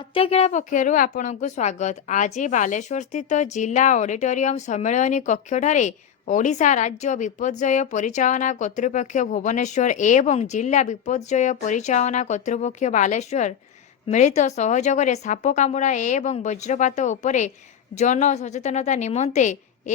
सत्यकेला पक्षरु आपणकु स्वागत। आज बालेश्वर स्थित जिला ऑडिटोरियम सम्मेलन कक्षठारे ओडिशा राज्य विपर्यय परिचालना कर्तृपक्ष भुवनेश्वर एवं जिला विपर्यय परिचालना कर्तृपक्ष बालेश्वर मिलित सहयोगरे साप कामुड़ा एवं वज्रपात उपरे जन सचेतनता निमंते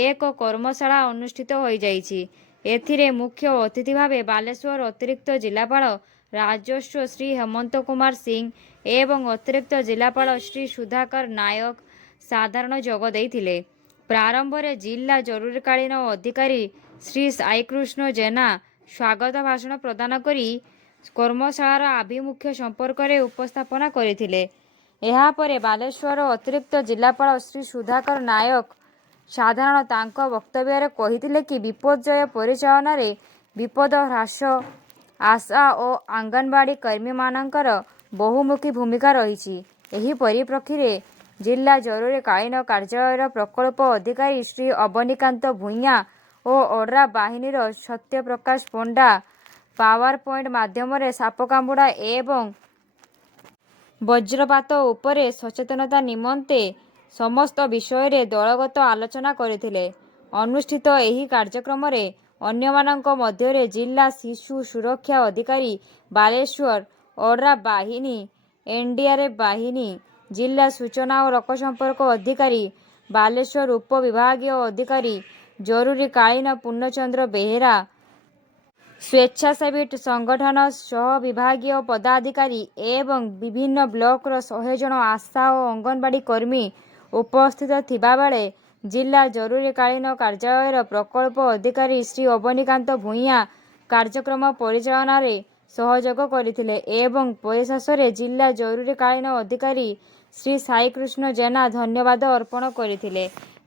एक कर्मशाला अनुष्ठित हो जाइछि। एथिरे मुख्य अतिथि भावे बालेश्वर अतिरिक्त जिलापाल राजस्व श्री हेमंत कुमार सिंह एवं अतिरिक्त जिलापाल श्री सुधाकर नायक साधारण जोग देइथिले। प्रारंभ में जिला जरूरीकालीन अधिकारी श्री साईकृष्ण जेना स्वागत भाषण प्रदान करी कर्मशालार आभिमुख्य संपर्क में उपस्थापना करथिले। एहा परे बालेश्वर अतिरिक्त जिलापाल श्री सुधाकर नायक साधारण तांको वक्तव्य कहिथिले कि विपर्यय परिचालन रे विपद ह्रास आशा और आंगनवाड़ी कर्मी मानकर बहुमुखी भूमिका रही। एही परिप्रेक्षी रे जिला जरूरीकालीन कार्यालय प्रकल्प अधिकारी श्री अवनीकांत भूइया और ओड्रा बाहिनीर सत्यप्रकाश पंडा पावर पॉइंट माध्यम साप कामुड़ा एवं वज्रपात उपरे सचेतनता निमंते समस्त विषय रे दलगत आलोचना करथिले। अनुष्ठित एही कार्यक्रम रे अन्यमानक मध्य जिला शिशु सुरक्षा अधिकारी बालेश्वर ओड्रा बाहिनी एनडीआरएफ बाहिनी जिला सूचना और लोक संपर्क अधिकारी बालेश्वर उप विभागीय अधिकारी जरूरीकालीन पूर्णचंद्र बेहेरा स्वेच्छासेवी संगठन सह विभागीय पदाधिकारी एवं विभिन्न ब्लॉक रो 100 जन आशा और अंगनवाड़ी कर्मी उपस्थित थिबा बेले जिला जरूरीकालीन कार्यालय प्रकल्प अधिकारी श्री अवनीकांत भूइया कार्यक्रम परिचालन रे सहयोग करथिले एवं परिशेष रे जिला जरूरीकालीन अधिकारी श्री साईकृष्ण जेना धन्यवाद अर्पण करथिले।